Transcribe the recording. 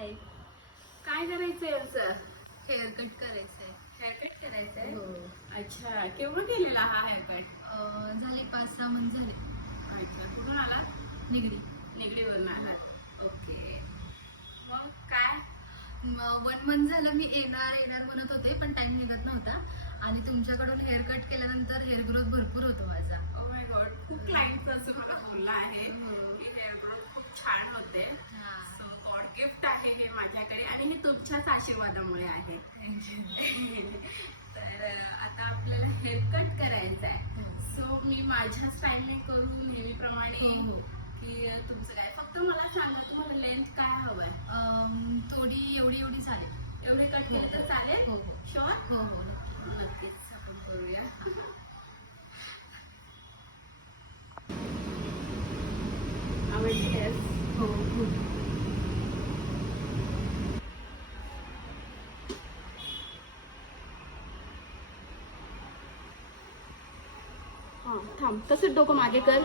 हाय. काय करायचंय याचं? हेअर कट करायचंय. हेअरकट करायचंय. हो. अच्छा, केव्हा केलेला हा हेअरकट? झाले 5-6 मंथ झाले. अच्छा, कुठून आलात? निगडी. निगडीवरून आलात. ओके. मग काय? 1 मंथ झालं मी येणार म्हणत होते, पण टाइम निघत नव्हता. आणि तुमच्याकडून हेअर कट केल्यानंतर हेअर ग्रोथ भरपूर होतो माझा. ओ माय गॉड, खूप क्लायंट असं मला बोलला आहे हो. की हेअर ग्रोथ खूप छान होते. हा. सो गॉड गिफ्ट आहे हे माझ्याकडे आणि हे तुमच्याच आशीर्वादामुळे आहे. तर आता आपल्याला हेअरकट करायचं आहे. सो मी माझ्या स्टाईलने करू नेहमीप्रमाणे हो. की तुमचं काय? फक्त मला सांगा तुम्हाला लेंथ काय हवंय? थोडी एवढी चालेल. एवढी कट केली तर चालेल? हो. शुअर? हो नक्की. नक्कीच आपण करूया. आवडतेस? हो खूप. हां थांब, तसंच डोकं मागे कर.